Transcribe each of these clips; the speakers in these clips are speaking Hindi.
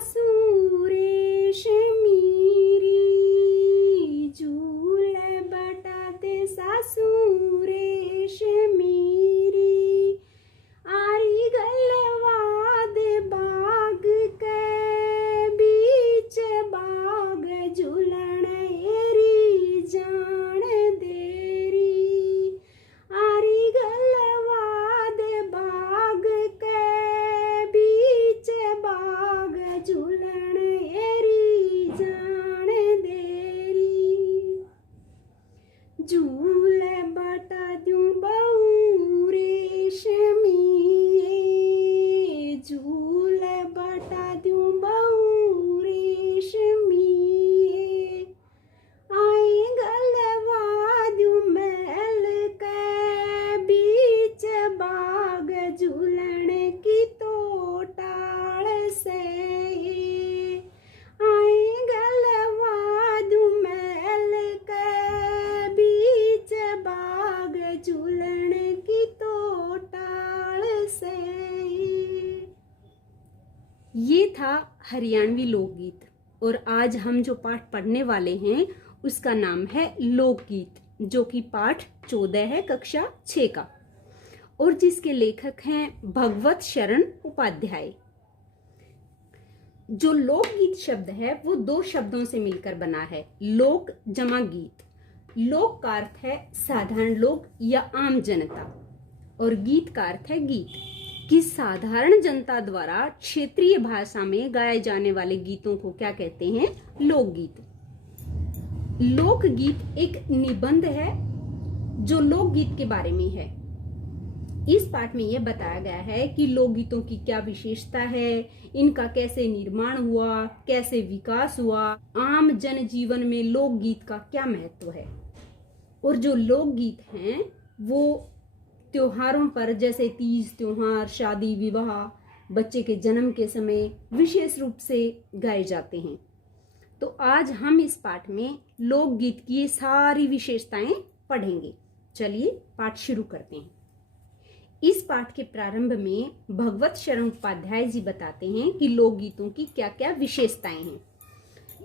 सासू रेशमीरी, झूले बटाते सासू रेशमीरी, आरी गलवा दे बाग के बीच बाग, झूलण एरी जान देरी, आरी गलवा दे बाग के बीच बाग, झूलण एरी जान देरी, झूल बटा दूं बहू रेशमी, झूल बटा दूं बहू रेशमी, आई गलवा दूं महल के बीच बाग, झूलण की तो टाल से, आई गलवा दूं महल के बीच बाग, झूलण की तो टाल से। ये था हरियाणवी लोकगीत और आज हम जो पाठ पढ़ने वाले हैं उसका नाम है लोकगीत, जो कि पाठ 14 है, कक्षा 6 का, और जिसके लेखक हैं भगवत शरण उपाध्याय। जो लोकगीत शब्द है वो 2 शब्दों से मिलकर बना है, लोक जमा गीत। लोक का अर्थ है साधारण लोग या आम जनता, और गीत का अर्थ है गीत, कि साधारण जनता द्वारा क्षेत्रीय भाषा में गाए जाने वाले गीतों को क्या कहते हैं? लोकगीत। लोकगीत एक निबंध है जो लोकगीत के बारे में है। इस पाठ में यह बताया गया है कि लोकगीतों की क्या विशेषता है, इनका कैसे निर्माण हुआ, कैसे विकास हुआ, आम जनजीवन में लोकगीत का क्या महत्व है। और जो लोकगीत हैं वो त्योहारों पर, जैसे तीज त्योहार, शादी विवाह, बच्चे के जन्म के समय विशेष रूप से गाए जाते हैं। तो आज हम इस पाठ में लोकगीत की सारी विशेषताएं पढ़ेंगे। चलिए पाठ शुरू करते हैं। इस पाठ के प्रारंभ में भगवत शरण उपाध्याय जी बताते हैं कि लोकगीतों की क्या क्या विशेषताएं हैं।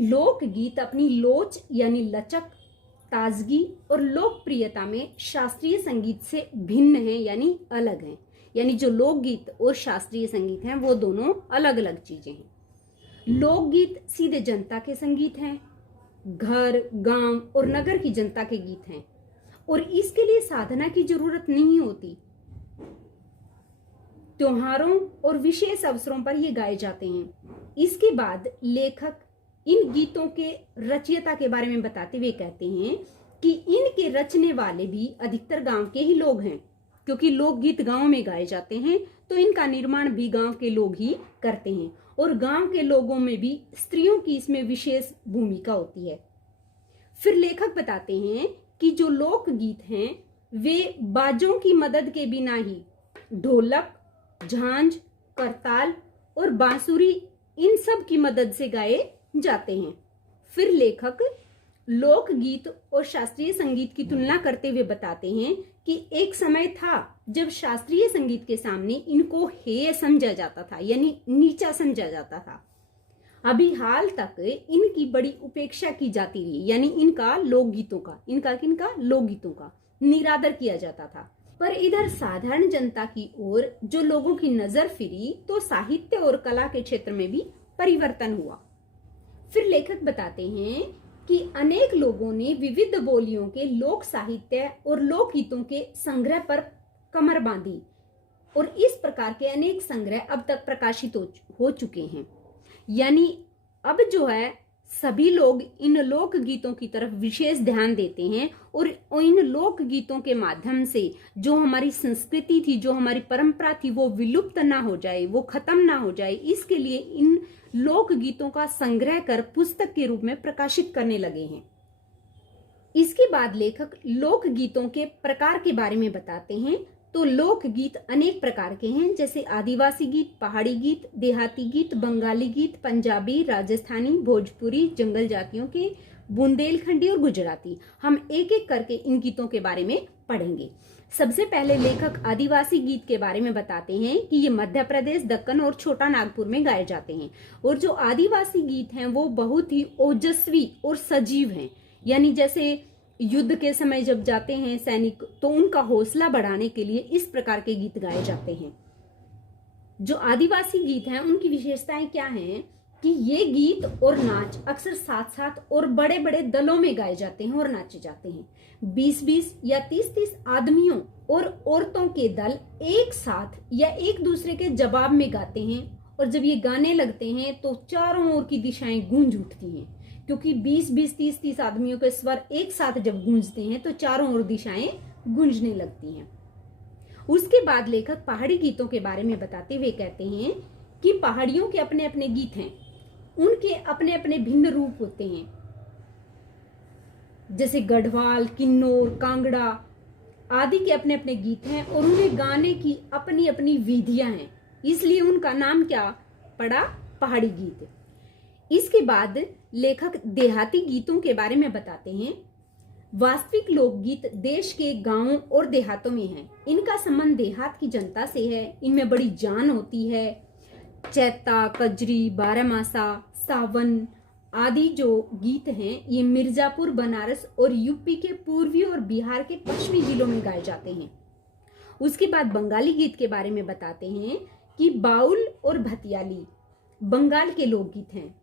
लोकगीत अपनी लोच यानी लचक, ताजगी और लोकप्रियता में शास्त्रीय संगीत से भिन्न हैं, यानी अलग हैं। यानी जो लोकगीत और शास्त्रीय संगीत हैं वो दोनों अलग अलग चीजें हैं। लोकगीत सीधे जनता के संगीत हैं, घर, गांव और नगर की जनता के गीत हैं, और इसके लिए साधना की जरूरत नहीं होती। त्योहारों और विशेष अवसरों पर ये गाए जाते हैं। इसके बाद लेखक इन गीतों के रचयिता के बारे में बताते हुए कहते हैं कि इनके रचने वाले भी अधिकतर गांव के ही लोग हैं, क्योंकि लोकगीत गांव में गाए जाते हैं तो इनका निर्माण भी गांव के लोग ही करते हैं, और गांव के लोगों में भी स्त्रियों की इसमें विशेष भूमिका होती है। फिर लेखक बताते हैं कि जो लोकगीत हैं वे बाजों की मदद के बिना ही ढोलक, झांझ, करताल और बांसुरी इन सब की मदद से गाए जाते हैं। फिर लेखक लोकगीत और शास्त्रीय संगीत की तुलना करते हुए बताते हैं कि एक समय था जब शास्त्रीय संगीत के सामने इनको हेय समझा जाता था, यानी नीचा समझा जाता था। अभी हाल तक इनकी बड़ी उपेक्षा की जाती रही, यानी इनका लोकगीतों का, किनका लोकगीतों का निरादर किया जाता था। पर इधर साधारण जनता की ओर जो लोगों की नजर फिरी तो साहित्य और कला के क्षेत्र में भी परिवर्तन हुआ। फिर लेखक बताते हैं कि अनेक लोगों ने विविध बोलियों के लोक साहित्य और लोकगीतों के संग्रह पर कमर बांधी, और इस प्रकार के अनेक संग्रह अब तक प्रकाशित हो चुके हैं। यानी अब जो है सभी लोग इन लोकगीतों की तरफ विशेष ध्यान देते हैं, और इन लोकगीतों के माध्यम से जो हमारी संस्कृति थी, जो हमारी परंपरा थी, वो विलुप्त ना हो जाए, वो खत्म ना हो जाए, इसके लिए इन लोकगीतों का संग्रह कर पुस्तक के रूप में प्रकाशित करने लगे हैं। इसके बाद लेखक लोकगीतों के प्रकार के बारे में बताते हैं। तो लोकगीत अनेक प्रकार के हैं, जैसे आदिवासी गीत, पहाड़ी गीत, देहाती गीत, बंगाली गीत, पंजाबी, राजस्थानी, भोजपुरी, जंगल जातियों के, बुंदेलखंडी और गुजराती। हम एक एक करके इन गीतों के बारे में पढ़ेंगे। सबसे पहले लेखक आदिवासी गीत के बारे में बताते हैं कि ये मध्य प्रदेश, दक्कन और छोटा नागपुर में गाए जाते हैं। और जो आदिवासी गीत हैं वो बहुत ही ओजस्वी और सजीव हैं। यानी जैसे युद्ध के समय जब जाते हैं सैनिक, तो उनका हौसला बढ़ाने के लिए इस प्रकार के गीत गाए जाते हैं। जो आदिवासी गीत हैं उनकी विशेषताएं क्या हैं कि ये गीत और नाच अक्सर साथ साथ और बड़े बड़े दलों में गाए जाते हैं और नाचे जाते हैं। 20-20 या 30-30 आदमियों और औरतों के दल एक साथ या एक दूसरे के जवाब में गाते हैं। और जब ये गाने लगते हैं तो चारों ओर की दिशाएं गूंज उठती हैं, क्योंकि 20-20, 30-30 आदमियों के स्वर एक साथ जब गूंजते हैं तो चारों ओर दिशाएं गूंजने लगती हैं। उसके बाद लेखक पहाड़ी गीतों के बारे में बताते हुए कहते हैं कि पहाड़ियों के अपने अपने गीत हैं, उनके अपने अपने भिन्न रूप होते हैं, जैसे गढ़वाल, किन्नौर, कांगड़ा आदि के अपने अपने गीत हैं और उन्हें गाने की अपनी अपनी विधियां हैं, इसलिए उनका नाम क्या पड़ा, पहाड़ी गीत। इसके बाद लेखक देहाती गीतों के बारे में बताते हैं। वास्तविक लोकगीत देश के गांवों और देहातों में हैं। इनका संबंध देहात की जनता से है। इनमें बड़ी जान होती है। चैता, कजरी, बारहमासा, सावन आदि जो गीत हैं ये मिर्जापुर, बनारस और यूपी के पूर्वी और बिहार के पश्चिमी जिलों में गाए जाते हैं। उसके बाद बंगाली गीत के बारे में बताते हैं कि बाउल और भतियाली बंगाल के लोकगीत हैं।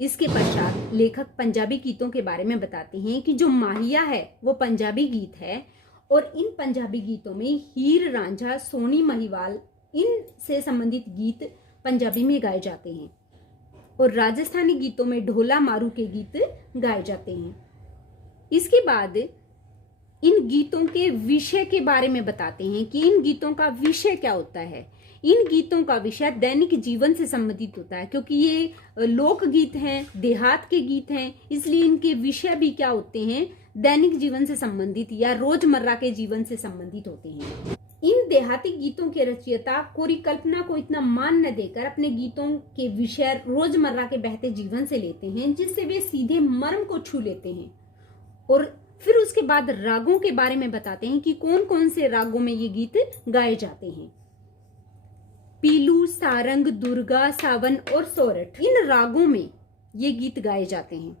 इसके पश्चात लेखक पंजाबी गीतों के बारे में बताते हैं कि जो माहिया है वो पंजाबी गीत है और इन पंजाबी गीतों में हीर रांझा, सोनी महिवाल इनसे संबंधित गीत पंजाबी में गाए जाते हैं। और राजस्थानी गीतों में ढोला मारू के गीत गाए जाते हैं। इसके बाद इन गीतों के विषय के बारे में बताते हैं कि इन गीतों का विषय क्या होता है। इन गीतों का विषय दैनिक जीवन से संबंधित होता है, क्योंकि ये लोक गीत हैं, देहात के गीत हैं, इसलिए इनके विषय भी क्या होते हैं, दैनिक जीवन से संबंधित या रोजमर्रा के जीवन से संबंधित होते हैं। इन देहाती गीतों के रचयिता कोरी कल्पना को इतना मान न देकर अपने गीतों के विषय रोजमर्रा के बहते जीवन से लेते हैं, जिससे वे सीधे मर्म को छू लेते हैं। और फिर उसके बाद रागों के बारे में बताते हैं कि कौन कौन से रागों में ये गीत गाए जाते हैं। पीलू, सारंग, दुर्गा, सावन और सोरठ इन रागों में ये गीत गाए जाते हैं।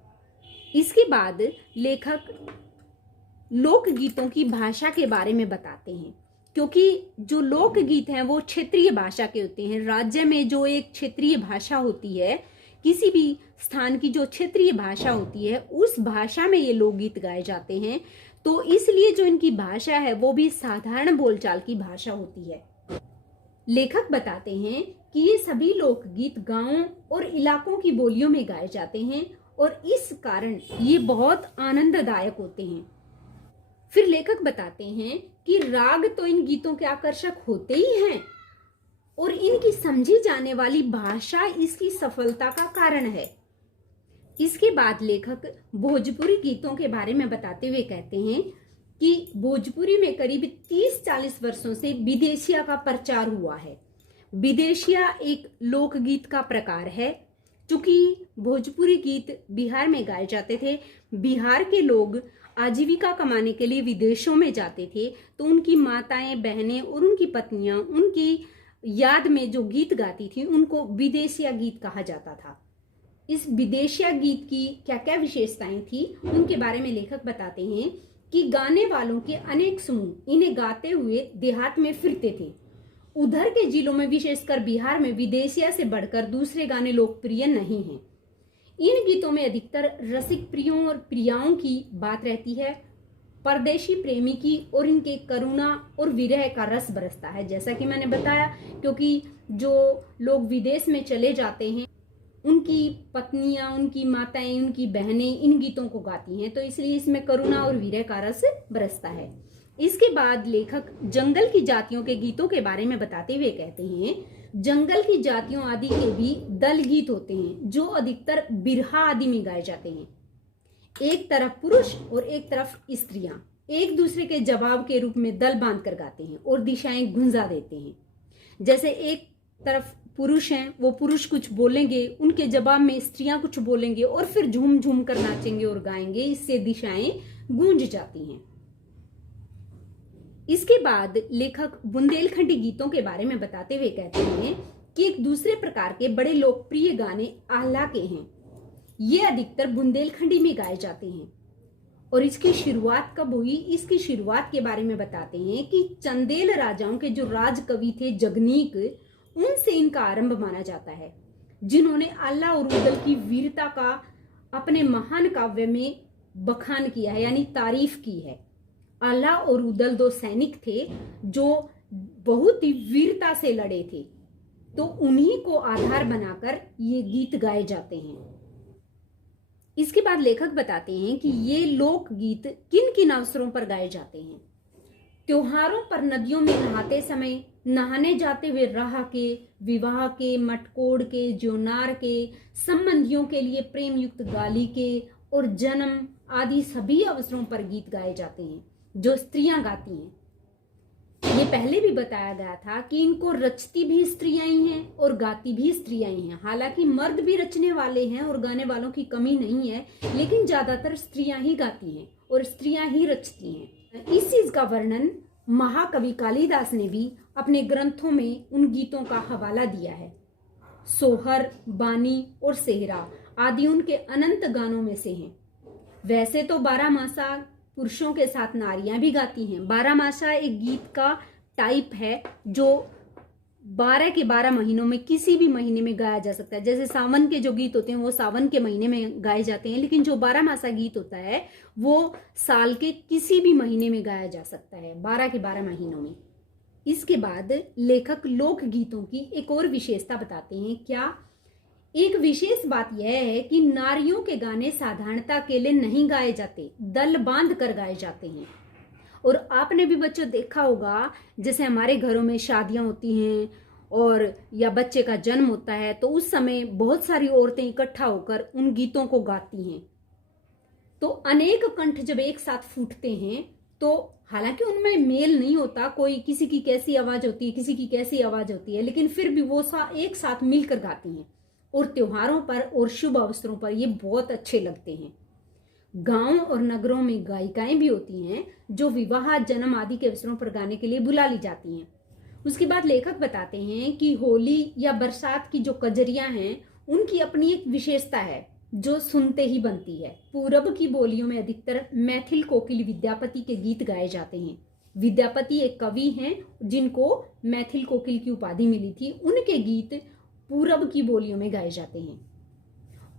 इसके बाद लेखक लोक गीतों की भाषा के बारे में बताते हैं, क्योंकि जो लोक गीत हैं वो क्षेत्रीय भाषा के होते हैं। राज्य में जो एक क्षेत्रीय भाषा होती है, किसी भी स्थान की जो क्षेत्रीय भाषा होती है, उस भाषा में ये लोकगीत गाए जाते हैं। तो इसलिए जो इनकी भाषा है वो भी साधारण बोलचाल की भाषा होती है। लेखक बताते हैं कि ये सभी लोकगीत गांवों और इलाकों की बोलियों में गाए जाते हैं और इस कारण ये बहुत आनंददायक होते हैं। फिर लेखक बताते हैं कि राग तो इन गीतों के आकर्षक होते ही हैं और इनकी समझी जाने वाली भाषा इसकी सफलता का कारण है। इसके बाद लेखक भोजपुरी गीतों के बारे में बताते हुए कहते हैं कि भोजपुरी में करीब 30-40 वर्षों से विदेशिया का प्रचार हुआ है। विदेशिया एक लोकगीत का प्रकार है। चूंकि भोजपुरी गीत बिहार में गाए जाते थे, बिहार के लोग आजीविका कमाने के लिए विदेशों में जाते थे, तो उनकी माताएं, बहनें और उनकी पत्नियां उनकी याद में जो गीत गाती थी उनको विदेशिया गीत कहा जाता था। इस विदेशिया गीत की क्या क्या विशेषताएं थी उनके बारे में लेखक बताते हैं कि गाने वालों के अनेक समूह इन्हें गाते हुए देहात में फिरते थे। उधर के जिलों में, विशेषकर बिहार में, विदेशिया से बढ़कर दूसरे गाने लोकप्रिय नहीं हैं। इन गीतों में अधिकतर रसिक प्रियों और प्रियाओं की बात रहती है, परदेशी प्रेमी की और इनके करुणा और विरह का रस बरसता है। जैसा कि मैंने बताया, क्योंकि जो लोग विदेश में चले जाते हैं उनकी पत्नियां, उनकी माताएं, उनकी बहनें इन गीतों को गाती हैं, तो इसलिए इसमें करुणा और वीर्य का रस बरसता है। इसके बाद लेखक जंगल की जातियों के गीतों के बारे में बताते हुए कहते हैं, जंगल की जातियों आदि के भी दल गीत होते हैं जो अधिकतर बिरहा आदि में गाए जाते हैं। एक तरफ पुरुष और एक तरफ स्त्रियां एक दूसरे के जवाब के रूप में दल बांध कर गाते हैं और दिशाएं गुंजा देते हैं। जैसे एक तरफ पुरुष हैं, वो पुरुष कुछ बोलेंगे, उनके जवाब में स्त्रियां कुछ बोलेंगे और फिर झूम झूम कर नाचेंगे और गाएंगे, इससे दिशाएं गूंज जाती हैं। इसके बाद लेखक बुंदेलखंडी गीतों के बारे में बताते हुए कहते हैं कि एक दूसरे प्रकार के बड़े लोकप्रिय गाने आल्हा के हैं। ये अधिकतर बुंदेलखंडी में गाए जाते हैं। और इसकी शुरुआत कब हुई, इसकी शुरुआत के बारे में बताते हैं कि चंदेल राजाओं के जो राज कवि थे जगनीक, उनसे इनका आरंभ माना जाता है, जिन्होंने आल्हा और उदल की वीरता का अपने महान काव्य में बखान किया है, यानी तारीफ की है। आल्हा और उदल दो सैनिक थे जो बहुत ही वीरता से लड़े थे, तो उन्हीं को आधार बनाकर ये गीत गाए जाते हैं। इसके बाद लेखक बताते हैं कि ये लोकगीत किन किन अवसरों पर गाए जाते हैं। त्योहारों पर नदियों में नहाते समय, नहाने जाते हुए राह के, विवाह के, मटकोड़ के, ज्योनार के, संबंधियों के लिए प्रेम युक्त गाली के और जन्म आदि सभी अवसरों पर गीत गाए जाते हैं जो स्त्रियां गाती हैं। ये पहले भी बताया गया था कि इनको रचती भी स्त्रियां ही हैं और गाती भी स्त्रियां ही हैं। हालांकि मर्द भी रचने वाले हैं और गाने वालों की कमी नहीं है, लेकिन ज्यादातर स्त्रियां ही गाती हैं और स्त्रियां ही रचती हैं। इस चीज का वर्णन महाकवि कालिदास ने भी अपने ग्रंथों में उन गीतों का हवाला दिया है। सोहर, बानी और सेहरा आदि उनके अनंत गानों में से हैं। वैसे तो बारहमासा पुरुषों के साथ नारियां भी गाती हैं। बारहमासा एक गीत का टाइप है जो 12 के 12 महीनों में किसी भी महीने में गाया जा सकता है। जैसे सावन के जो गीत होते हैं वो सावन के महीने में गाए जाते हैं, लेकिन जो 12 गीत होता है वो साल के किसी भी महीने में गाया जा सकता है, 12 के 12 महीनों में। इसके बाद लेखक लोक गीतों की एक और विशेषता बताते हैं। क्या? एक विशेष बात यह है कि नारियों के गाने साधारणता अकेले नहीं गाए जाते, दल बांध कर गाए जाते हैं। और आपने भी बच्चों देखा होगा, जैसे हमारे घरों में शादियां होती हैं और या बच्चे का जन्म होता है, तो उस समय बहुत सारी औरतें इकट्ठा होकर उन गीतों को गाती हैं। तो अनेक कंठ जब एक साथ फूटते हैं तो हालांकि उनमें मेल नहीं होता, कोई किसी की कैसी आवाज होती है, किसी की कैसी आवाज होती है, लेकिन फिर भी वो एक साथ मिलकर गाती हैं। और त्योहारों पर और शुभ अवसरों पर ये बहुत अच्छे लगते हैं। गांव और नगरों में गायिकाएं भी होती हैं जो विवाह, जन्म आदि के अवसरों पर गाने के लिए बुला ली जाती हैं। उसके बाद लेखक बताते हैं कि होली या बरसात की जो कजरियां हैं उनकी अपनी एक विशेषता है जो सुनते ही बनती है। पूरब की बोलियों में अधिकतर मैथिल कोकिल विद्यापति के गीत गाए जाते हैं। विद्यापति एक कवि हैं जिनको मैथिल कोकिल की उपाधि मिली थी। उनके गीत पूरब की बोलियों में गाए जाते हैं।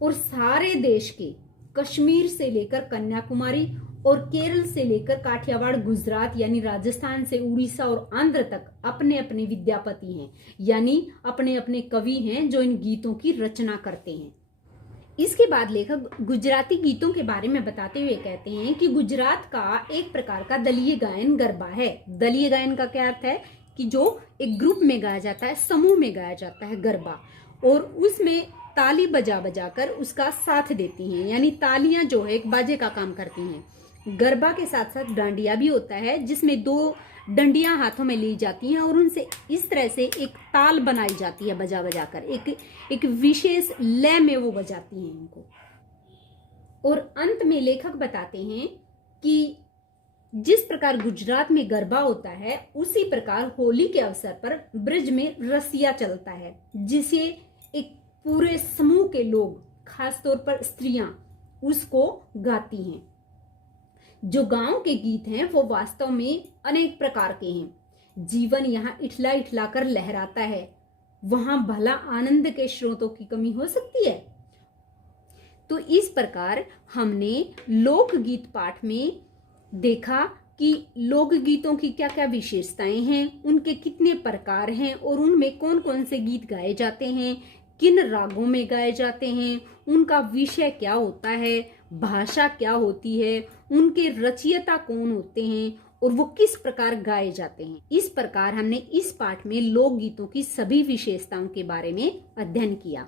और सारे देश के, कश्मीर से लेकर कन्याकुमारी और केरल से लेकर काठियावाड़, गुजरात यानी राजस्थान से उड़ीसा और आंध्र तक अपने अपने विद्यापति हैं, यानी अपने अपने कवि हैं जो इन गीतों की रचना करते हैं। इसके बाद लेखक गुजराती गीतों के बारे में बताते हुए कहते हैं कि गुजरात का एक प्रकार का दलीय गायन गरबा है। दलीय गायन का क्या अर्थ है कि जो एक ग्रुप में गाया जाता है, समूह में गाया जाता है गरबा, और उसमें ताली बजा बजा कर उसका साथ देती हैं, यानी तालियां जो है एक बाजे का काम करती हैं। गरबा के साथ साथ डांडिया भी होता है जिसमें 2 डंडियां हाथों में ली जाती हैं और उनसे इस तरह से एक ताल बनाई जाती है, बजा बजा कर एक विशेष लय में वो बजाती हैं इनको। और अंत में लेखक बताते हैं कि जिस प्रकार गुजरात में गरबा होता है उसी प्रकार होली के अवसर पर ब्रज में रसिया चलता है, जिसे एक पूरे समूह के लोग, खासतौर पर स्त्रियां, उसको गाती हैं। जो गांव के गीत हैं वो वास्तव में अनेक प्रकार के हैं। जीवन यहाँ इठला इठला कर लहराता है, वहां भला आनंद के स्रोतों की कमी हो सकती है। तो इस प्रकार हमने लोकगीत पाठ में देखा कि लोकगीतों की क्या क्या विशेषताएं हैं, उनके कितने प्रकार हैं और उनमें कौन कौन से गीत गाए जाते हैं, किन रागों में गाए जाते हैं, उनका विषय क्या होता है, भाषा क्या होती है, उनके रचयिता कौन होते हैं और वो किस प्रकार गाए जाते हैं। इस प्रकार हमने इस पाठ में लोकगीतों की सभी विशेषताओं के बारे में अध्ययन किया।